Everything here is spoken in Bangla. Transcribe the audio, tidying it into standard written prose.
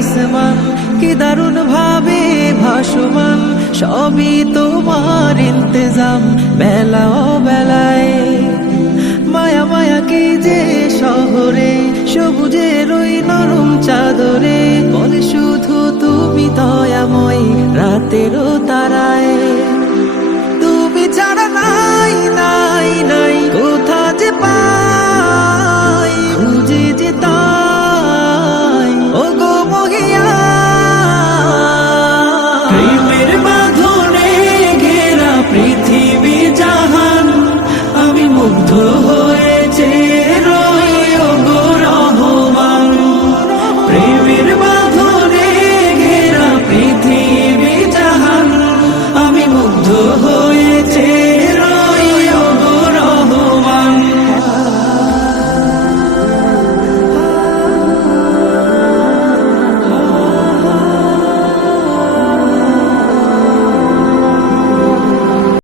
আসমান কি দারুণ ভাবে ভাসমান, সবই তোমার ইন্তজাম বেলা ও বেলায়। মায়া মায়া কি যে শহরে সবুজের ওই নরম চাদরে, বলে শুধু তুমি দয়াময় রাতেরও তারায়। তুমি ছাড়া নাই নাই নাই